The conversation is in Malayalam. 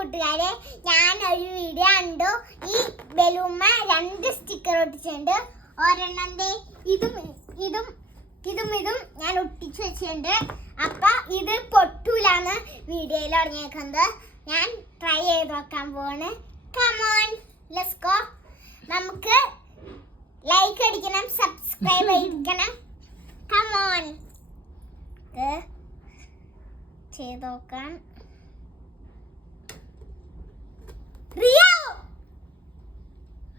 കൂട്ടുകാരെ ഞാൻ ഒരു വീഡിയോ കണ്ടു. ഈ ബലൂമ രണ്ട് സ്റ്റിക്കർ ഒട്ടിച്ചിട്ടുണ്ട്. ഒരെണ്ണം ദേ ഇതും ഇതും ഇതും ഇതും ഞാൻ ഒട്ടിച്ചു വെച്ചിട്ടുണ്ട്. അപ്പൊ ഇത് പൊട്ടൂലാന്ന് വീഡിയോയിൽ പറഞ്ഞേക്കുന്നത്. ഞാൻ ട്രൈ ചെയ്ത് നോക്കാൻ പോവാണ്. കമോൺ ലെറ്റ്സ് ഗോ നമുക്ക് ലൈക്ക് അടിക്കണം സബ്സ്ക്രൈബ് അടിക്കണം. കമോൺ ചെയ്ത് നോക്കാം.